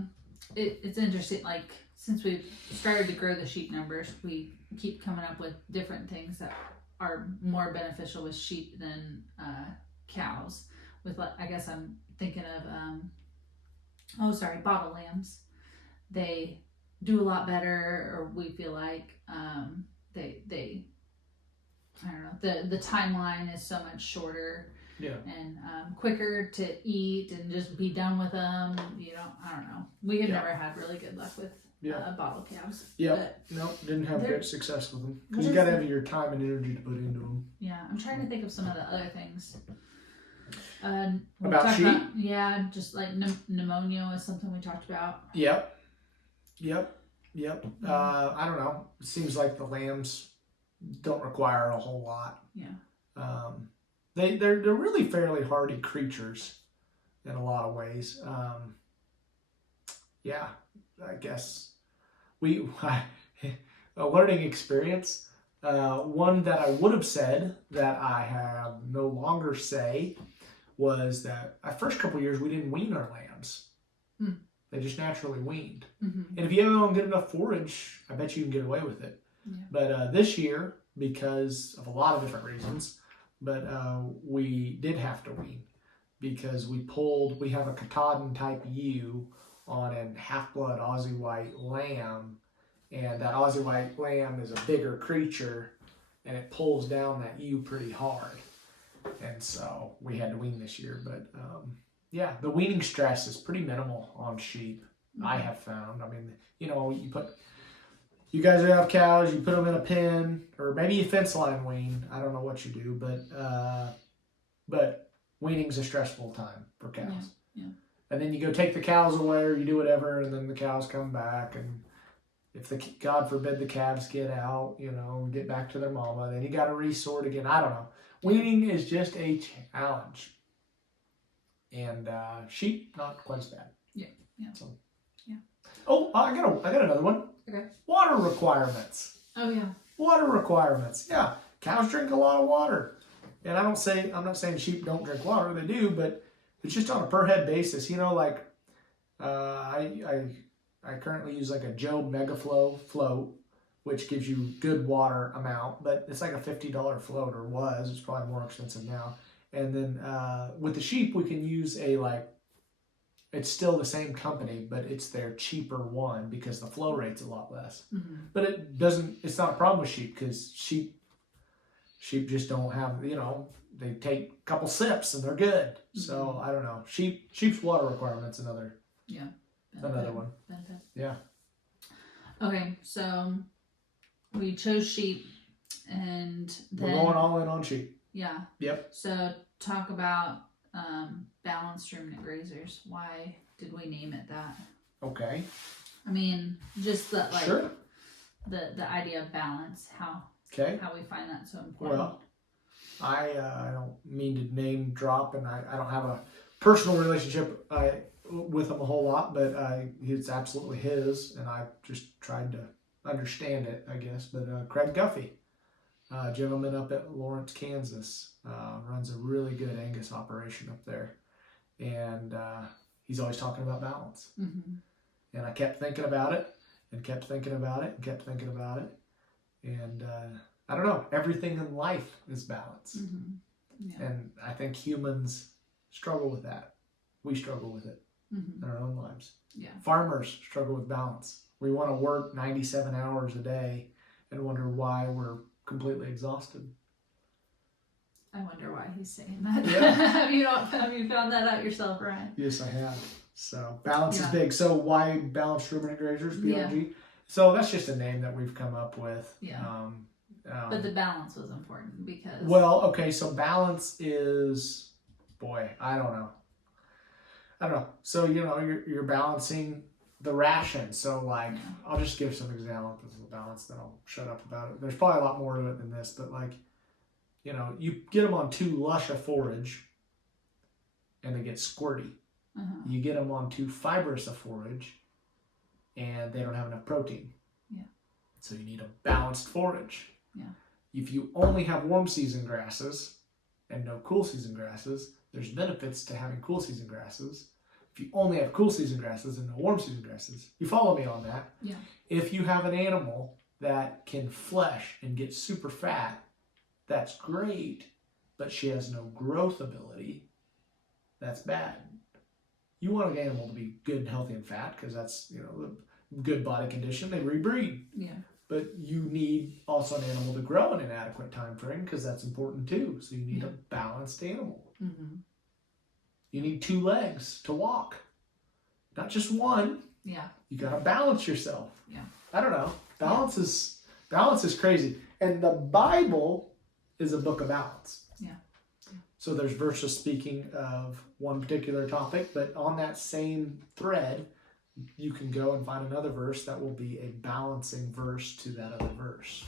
It's interesting, like, since we've started to grow the sheep numbers, we keep coming up with different things that are more beneficial with sheep than cows. With, I guess I'm thinking of, bottle lambs. They do a lot better, or we feel like they I don't know, the timeline is so much shorter. Yeah. And quicker to eat and just be done with them. I don't know. We have never had really good luck with bottle calves. Yeah. No, didn't have great success with them. Because you got to have your time and energy to put into them. Yeah. I'm trying to think of some of the other things. About sheep? Just like pneumonia is something we talked about. Yep. Mm-hmm. I don't know. It seems like the lambs don't require a whole lot. Yeah. They're really fairly hardy creatures in a lot of ways. I guess a learning experience. One that I would have said that I have no longer say was that our first couple of years we didn't wean our lambs. They just naturally weaned. Mm-hmm. And if you haven't good enough forage, I bet you can get away with it. Yeah. But this year, because of a lot of different reasons, we did have to wean because we have a Katahdin type ewe on a half-blood Aussie white lamb, and that Aussie white lamb is a bigger creature, and it pulls down that ewe pretty hard. And so we had to wean this year. But the weaning stress is pretty minimal on sheep, I have found. I mean, you guys who have cows, you put them in a pen, or maybe you fence line wean. I don't know what you do, but weaning's a stressful time for cows. Yeah. And then you go take the cows away, or you do whatever, and then the cows come back, and if God forbid the calves get out, and get back to their mama, then you got to resort again. I don't know. Weaning is just a challenge, and sheep not quite as bad. Yeah. So. Yeah. Oh, I got another one. Okay. Water requirements. Oh yeah. Water requirements. Yeah. Cows drink a lot of water. And I'm not saying sheep don't drink water, they do, but it's just on a per head basis. I currently use like a Joe Megaflow float, which gives you good water amount, but it's like a $50 float, or was. It's probably more expensive now. And then with the sheep, we can use it's still the same company, but it's their cheaper one because the flow rate's a lot less. Mm-hmm. But it's not a problem with sheep because sheep just don't have, they take a couple sips and they're good. Mm-hmm. So I don't know. Sheep's water requirement's another one. Benefit. Yeah. Okay, so we chose sheep, and then we're going all in on sheep. Yeah. Yep. So talk about balanced ruminant grazers. Why did we name it that? Okay. I mean, just the sure. the idea of balance. Okay. How we find that so important. Well, I don't mean to name drop, and I don't have a personal relationship with him a whole lot, but it's absolutely his, and I just tried to understand it, I guess. But Craig Guffey, gentleman up at Lawrence, Kansas, runs a really good Angus operation up there, and he's always talking about balance. And I kept thinking about it, and kept thinking about it, and kept thinking about it, and I don't know, everything in life is balance. And I think humans struggle with that. We struggle with it in our own lives. Farmers struggle with balance. We want to work 97 hours a day and wonder why we're completely exhausted. I wonder why he's saying that. Yeah. have you found that out yourself, Ryan? Yes, I have. So balance is big. So why Balanced Ruminant Grazers, BRG? So that's just a name that we've come up with. But the balance was important because... Well, okay, so balance is... Boy, I don't know. So, you're balancing the ration. So, like, I'll just give some examples of balance, then I'll shut up about it. There's probably a lot more to it than this, but, like, you get them on too lush a forage, and they get squirty. You get them on too fibrous a forage, and they don't have enough protein. So you need a balanced forage. If you only have warm season grasses and no cool season grasses, there's benefits to having cool season grasses. If you only have cool season grasses and no warm season grasses, you follow me on that? If you have an animal that can flesh and get super fat, that's great, but she has no growth ability, that's bad. You want an animal to be good and healthy and fat because that's, a good body condition. They rebreed. But you need also an animal to grow in an adequate time frame because that's important too. So you need a balanced animal. You need 2 legs to walk, not just one. You got to balance yourself. I don't know. Balance is crazy, and the Bible is a book of balance. So there's verses speaking of one particular topic, but on that same thread, you can go and find another verse that will be a balancing verse to that other verse.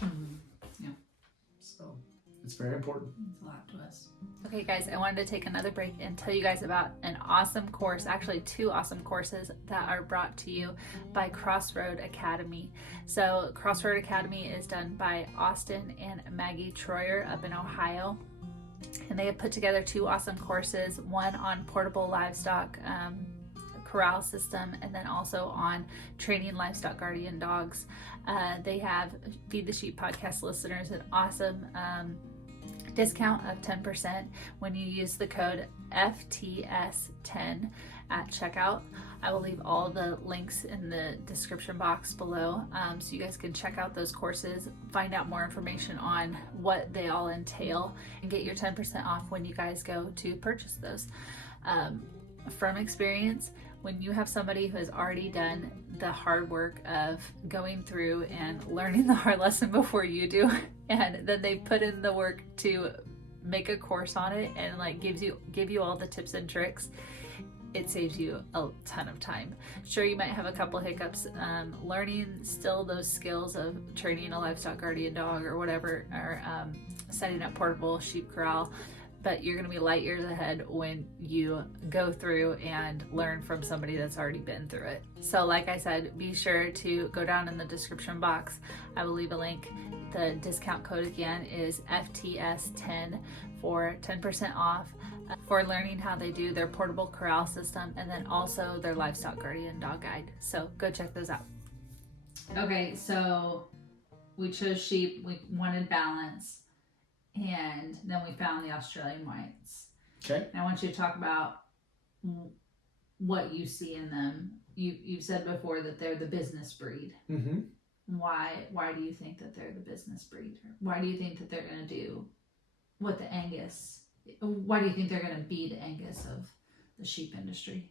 So it's very important. It's a lot to us. Okay, guys, I wanted to take another break and tell you guys about an awesome course, actually 2 awesome courses that are brought to you by Crossroad Academy. So Crossroad Academy is done by Austin and Maggie Troyer up in Ohio. And they have put together 2 awesome courses, one on portable livestock corral system, and then also on training livestock guardian dogs. They have Feed the Sheep podcast listeners an awesome discount of 10% when you use the code FTS10 at checkout. I will leave all the links in the description box below, so you guys can check out those courses, find out more information on what they all entail, and get your 10% off when you guys go to purchase those. From experience, when you have somebody who has already done the hard work of going through and learning the hard lesson before you do, and then they put in the work to make a course on it and like give you all the tips and tricks, it saves you a ton of time. Sure, you might have a couple hiccups learning still those skills of training a livestock guardian dog or whatever, or setting up portable sheep corral, but you're going to be light years ahead when you go through and learn from somebody that's already been through it. So like I said, be sure to go down in the description box. I will leave a link. The discount code again is FTS10 for 10% off for learning how they do their portable corral system, and then also their livestock guardian dog guide. So go check those out. Okay, so we chose sheep, we wanted balance, and then we found the Australian whites. Okay. And I want you to talk about what you see in them. You've said before that they're the business breed. Mm-hmm. Why do you think that they're the business breed? Why do you think that they're going to do what the Angus? Why do you think they're going to be the Angus of the sheep industry?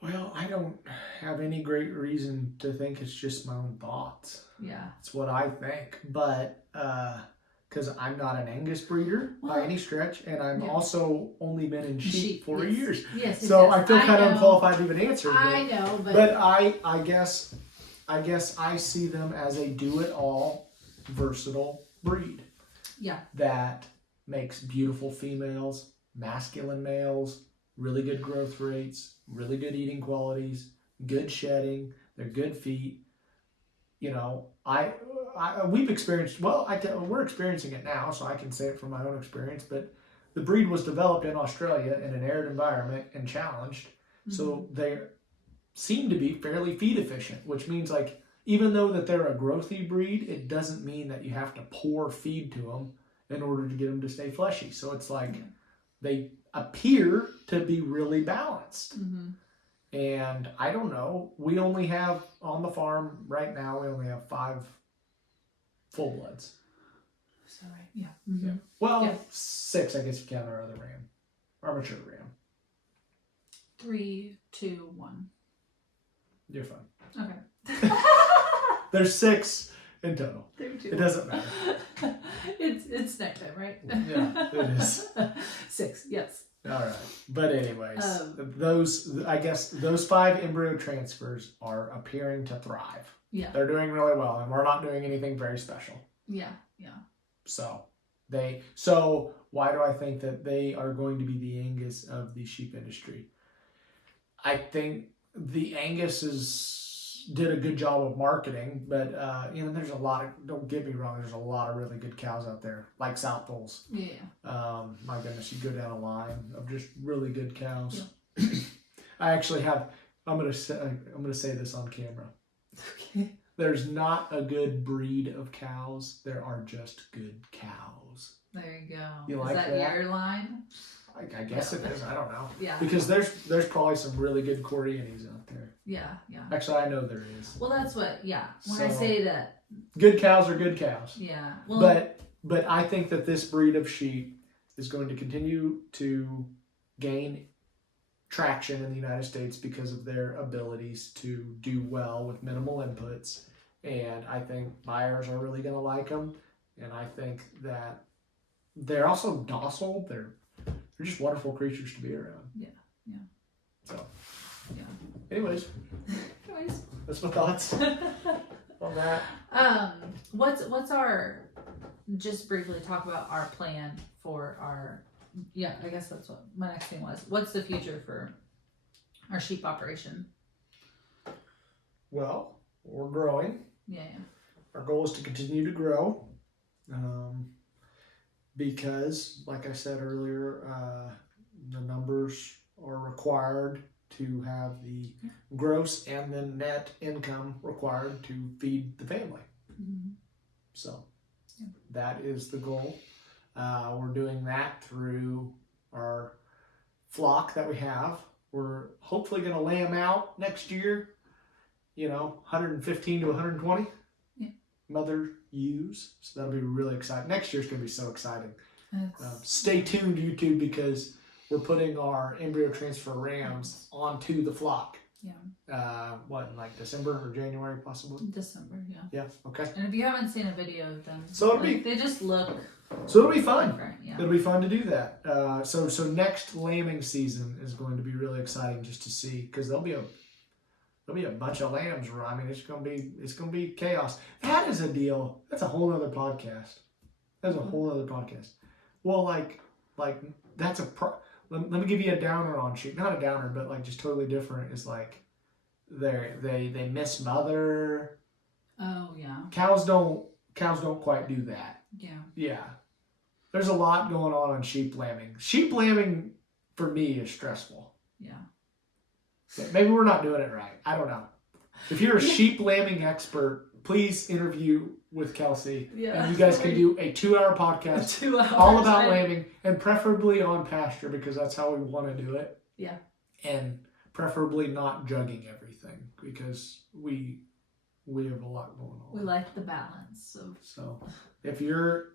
Well, I don't have any great reason to think. It's just my own thoughts. Yeah. It's what I think. But because I'm not an Angus breeder by any stretch, and I'm also only been in sheep for years. Yes. So I feel kind of unqualified to even answer. I know, but I guess I see them as a do-it-all versatile breed. Yeah. That makes beautiful females, masculine males, really good growth rates, really good eating qualities, good shedding, they're good feet. You know, we've experienced, we're experiencing it now, so I can say it from my own experience, but the breed was developed in Australia in an arid environment and challenged. Mm-hmm. So they seem to be fairly feed efficient, which means like, even though that they're a growthy breed, it doesn't mean that you have to pour feed to them in order to get them to stay fleshy. So it's like they appear to be really balanced. Mm-hmm. And I don't know, we only have on the farm right now, we only have 5 full bloods. So right, yeah. Mm-hmm. Yeah. Well, 6, I guess you count our other ram, our mature ram. 3, 2, 1. You're fine. Okay. There's 6 in total. 3, 2, it doesn't matter. It's nighttime, right? Yeah, it is. 6, yes. All right, but anyways, those 5 embryo transfers are appearing to thrive. Yeah, they're doing really well, and we're not doing anything very special. Yeah. So why do I think that they are going to be the Angus of the sheep industry? I think the Angus did a good job of marketing, but there's a lot of, don't get me wrong, there's a lot of really good cows out there, like South Poles. Yeah. My goodness, you go down a line of just really good cows. Yeah. I actually have, I'm gonna say this on camera. Okay. There's not a good breed of cows. There are just good cows. There you go. You Is like that your line? I guess it is. I don't know. Yeah. Because there's probably some really good Corrientes out there. Yeah. Actually, I know there is. Well, that's what. Yeah. When I say that, good cows are good cows. Yeah. Well, but I think that this breed of sheep is going to continue to gain traction in the United States because of their abilities to do well with minimal inputs, and I think buyers are really going to like them, and I think that they're also docile. They're just wonderful creatures to be around. Yeah. So, yeah. Anyways, that's my thoughts on that. What's our? Just briefly talk about our plan for our. Yeah, I guess that's what my next thing was. What's the future for our sheep operation? Well, we're growing. Yeah. Our goal is to continue to grow. Because, like I said earlier, the numbers are required to have the gross and the net income required to feed the family. Mm-hmm. So, that is the goal. We're doing that through our flock that we have. We're hopefully going to lay them out next year, 115 to 120 mother ewes. So that'll be really exciting. Next year's going to be so exciting. Stay tuned, YouTube, because we're putting our embryo transfer rams onto the flock. Yeah. In like December or January possibly? December, yeah. Yeah, okay. And if you haven't seen a video of them, they just look... So it'll be fun. Yeah. It'll be fun to do that. So next lambing season is going to be really exciting just to see, because there'll be a bunch of lambs. I mean, it's gonna be chaos. That is a deal. That's a whole other podcast. Well, like that's let me give you a downer on sheep. Not a downer, but like just totally different. Is like they miss mother. Oh yeah. Cows don't quite do that. Yeah. Yeah. There's a lot going on sheep lambing. Sheep lambing for me is stressful. Yeah. But maybe we're not doing it right. I don't know. If you're a sheep lambing expert, please interview with Kelsey. Yeah. And you guys can do a 2-hour podcast all about lambing, and preferably on pasture, because that's how we want to do it. Yeah. And preferably not jugging everything, because we have a lot going on. We like the balance. So if you're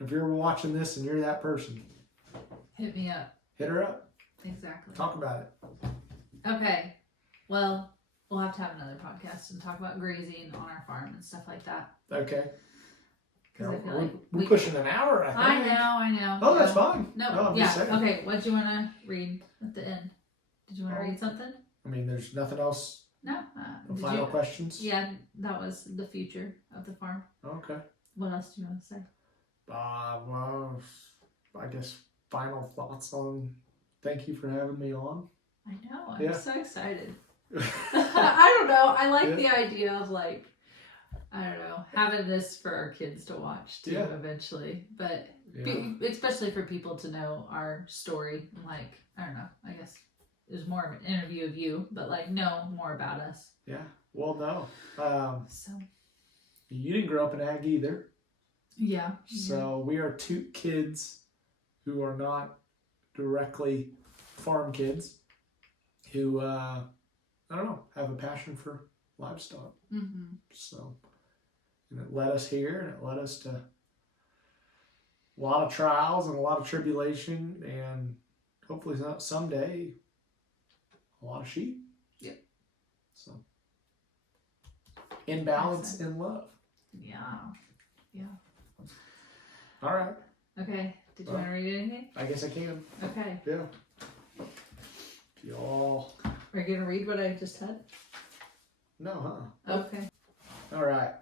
watching this and you're that person, hit me up. Hit her up. Exactly. Talk about it. Okay. Well, we'll have to have another podcast and talk about grazing on our farm and stuff like that. Okay. We're pushing an hour, I think. I know. Oh, that's fine. No, yeah. Okay, what do you want to read at the end? Did you want to read something? I mean, there's nothing else No. Final questions? Yeah, that was the future of the farm. Okay. What else do you want to say? Well, I guess final thoughts on. Thank you for having me on. I know. I'm so excited. Yeah. I don't know. I like the idea of like, I don't know, having this for our kids to watch too eventually. But especially for people to know our story. Like, I don't know. I guess it was more of an interview of you, but like know more about us. Yeah. Well, no. So you didn't grow up in ag either. Yeah. So we are two kids who are not directly farm kids who, I don't know, have a passion for livestock. Mm-hmm. So, and it led us here, and it led us to a lot of trials and a lot of tribulation, and hopefully someday a lot of sheep. Yep. So, in balance, in love. Yeah. Yeah. All right. Okay. Did you want to read anything? I guess I can. Okay. Yeah. Y'all. Are you gonna read what I just said? No, huh? Okay. All right.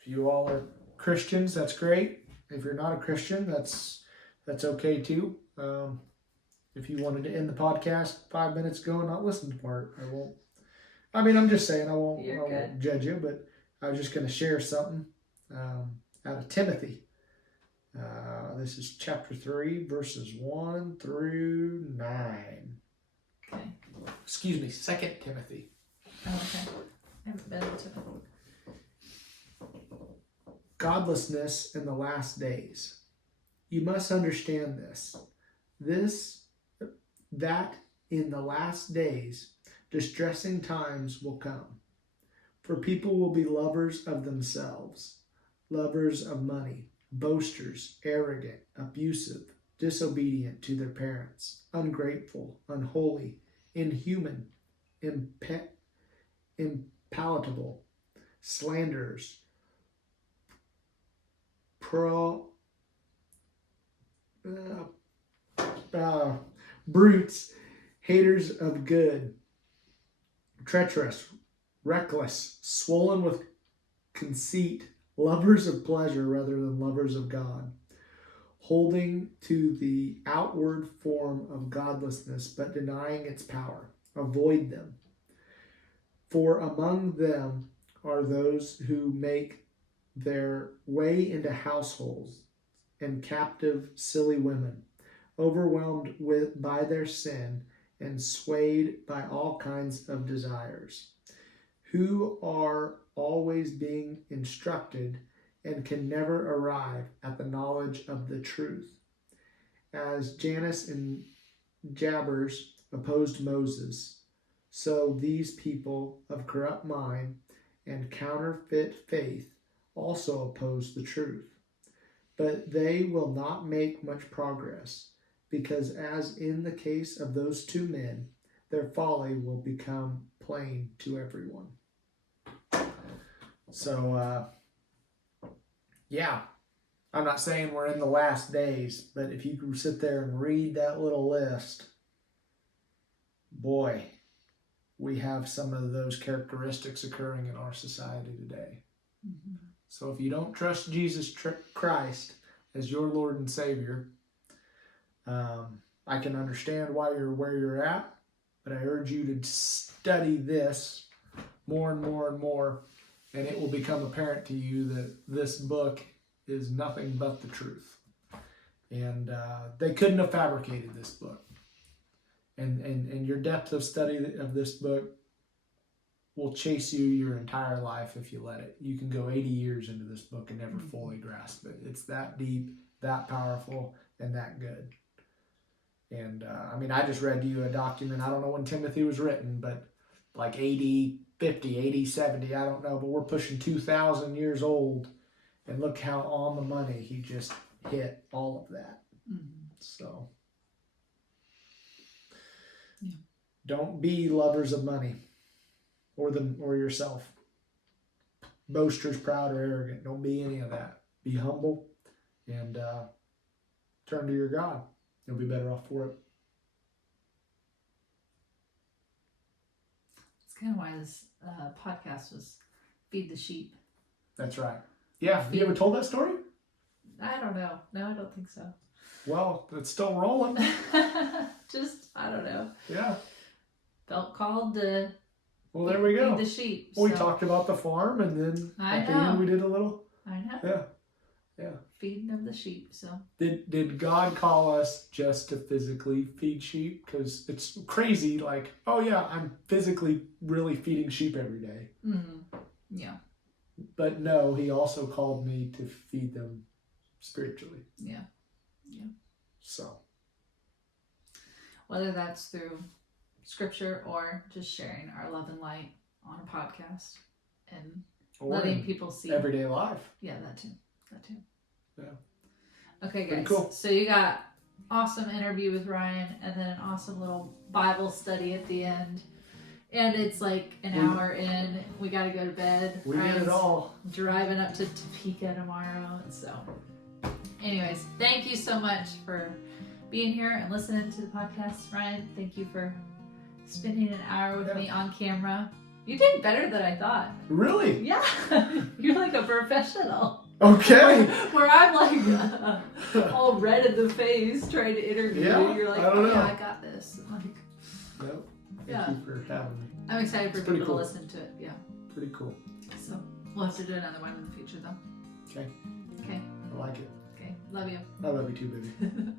If you all are Christians, that's great. If you're not a Christian, that's okay too. If you wanted to end the podcast 5 minutes ago and not listen to part, I won't. I mean, I'm just saying I won't judge you, but I was just going to share something out of Timothy. This is chapter 3, verses 1 through 9. Okay. Excuse me, 2 Timothy. Oh, okay. I haven't been to it. Godlessness in the last days. You must understand this. That in the last days, distressing times will come. For people will be lovers of themselves, lovers of money, boasters, arrogant, abusive, disobedient to their parents, ungrateful, unholy, inhuman, impalatable, slanderers, brutes, haters of good, treacherous, reckless, swollen with conceit, lovers of pleasure rather than lovers of God, holding to the outward form of godlessness but denying its power. Avoid them. For among them are those who make their way into households and captive silly women, overwhelmed by their sin and swayed by all kinds of desires, who are always being instructed and can never arrive at the knowledge of the truth. As Jannes and Jambres opposed Moses, so these people of corrupt mind and counterfeit faith also oppose the truth. But they will not make much progress, because as in the case of those two men, their folly will become plain to everyone. So, I'm not saying we're in the last days, but if you can sit there and read that little list, boy, we have some of those characteristics occurring in our society today. Mm-hmm. So if you don't trust Jesus Christ as your Lord and Savior, I can understand why you're where you're at, but I urge you to study this more and more and more, and it will become apparent to you that this book is nothing but the truth. And they couldn't have fabricated this book. And your depth of study of this book will chase you your entire life if you let it. You can go 80 years into this book and never fully grasp it. It's that deep, that powerful, and that good. And I just read to you a document. I don't know when Timothy was written, but like 80, 50, 80, 70, I don't know. But we're pushing 2,000 years old. And look how on the money he just hit all of that. Mm-hmm. So, don't be lovers of money or yourself. Boasters, proud, or arrogant. Don't be any of that. Be humble and turn to your God. You'll be better off for it. kind of why this podcast was Feed the Sheep. That's right. Yeah. Have you ever told that story? I don't know. No, I don't think so. Well, it's still rolling. Just, I don't know. Yeah. Felt called to there we go. feed the sheep. Well, we talked about the farm, and then at the end we did a little. I know. Yeah. Yeah. Feeding of the sheep. So Did God call us just to physically feed sheep? Because it's crazy. Like, oh yeah, I'm physically really feeding sheep every day. Mm-hmm. Yeah. But no, He also called me to feed them spiritually. Yeah. Yeah. So whether that's through scripture or just sharing our love and light on a podcast and letting people see everyday life. Yeah, that too. Yeah. Okay, guys. Pretty cool. So you got awesome interview with Ryan, and then an awesome little Bible study at the end. And it's like an hour in. We got to go to bed. We did it all. Driving up to Topeka tomorrow. So, anyways, thank you so much for being here and listening to the podcast, Ryan. Thank you for spending an hour with me on camera. You did better than I thought. Really? Yeah. You're like a professional. Okay. Where I'm like all red in the face trying to interview you. You're like, I got this. Like, nope. Thank you for having me. I'm excited for people to listen to it. Yeah. Pretty cool. So we'll have to do another one in the future though. Okay. Okay. I like it. Okay. Love you. I love you too, baby.